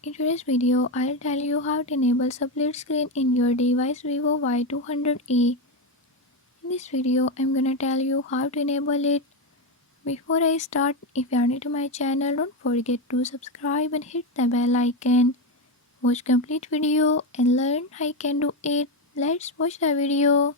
In today's video, I'll tell you how to enable split screen in your device Vivo Y200e. In this video, I'm gonna tell you how to enable it. Before I start, if you are new to my channel, don't forget to subscribe and hit the bell icon. Watch complete video and learn how you can do it. Let's watch the video.